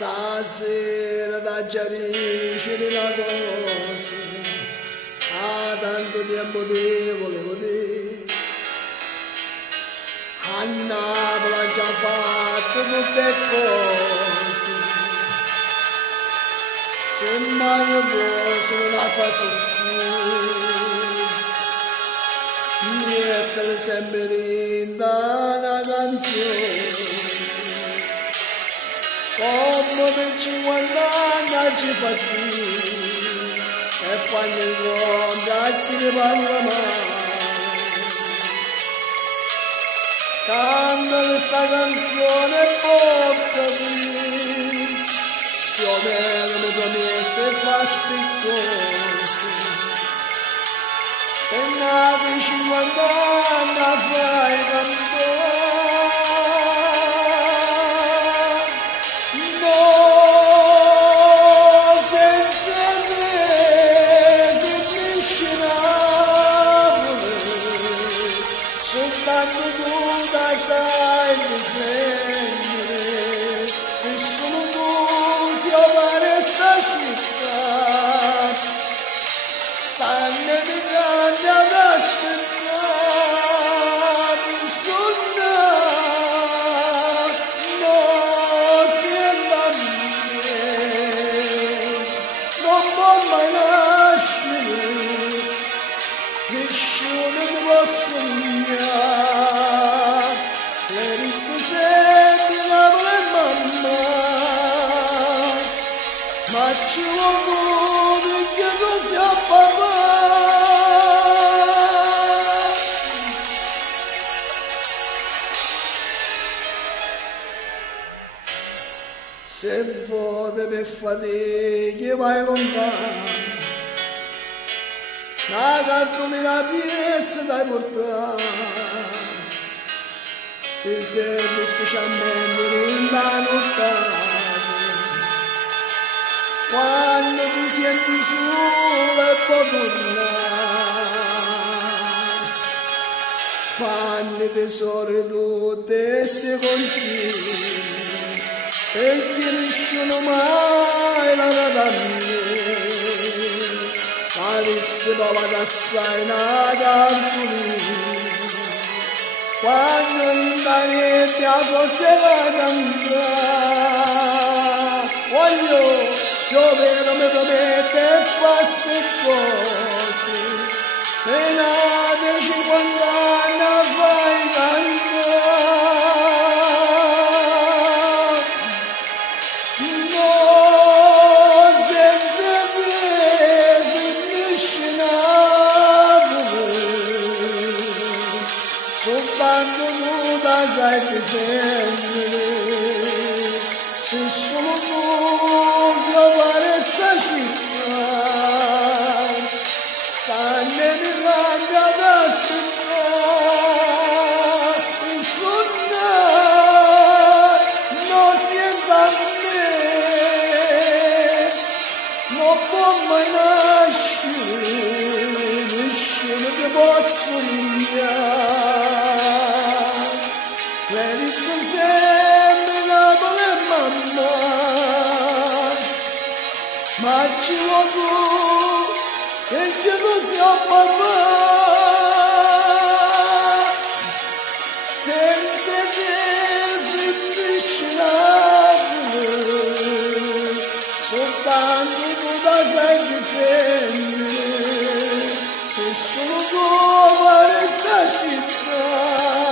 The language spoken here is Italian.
Stasera da chiarisci la cosa, tanto tempo ti volevo dire. A Napoli ha già fatto tutte cose, se mai io posso la faccio più, mettere sempre in una canzone. Come per 50 anni ci fa più, e quando incontra chi ne parla mai. Canta questa canzone porta qui, più o meno mi promette e fa spiccoso. E nati 50 anni fai cantare. Soltanto tu dai sai il disegno, e solo tu ti amare sta città, stanno di grande ad aspettare, insomma, notti e bambine, non può mai nascere, nessuno ti può sognare, le risposte la vuole mamma, ma ci vuole che così a papà. Se vuoi per fatica vai lontano, la cartolina pièce dai portare, ti serve specialmente in la nottata, quando ti senti sola e puoi tornare, fanno tesoro tutte queste consigli, perché nessuno mai la danno. Avesse bava d'assai nada quando intanete a forse la cantare, voglio piovere mi promette e fa ste cose, e nate 50 anni fai cantare. Soltanto tu dai sai che sembri, se solo tu ti amare sta città, stanno di grande ad aspettare, insomma, non si è da me, non può mai nascere, nessuno ti può sognare. Le risposte la vuole mamma, ma ci vuoi tu, e che così a papà, senza te finisce l'amore, soltanto tu da sai difendere, se solo tu amare sta città.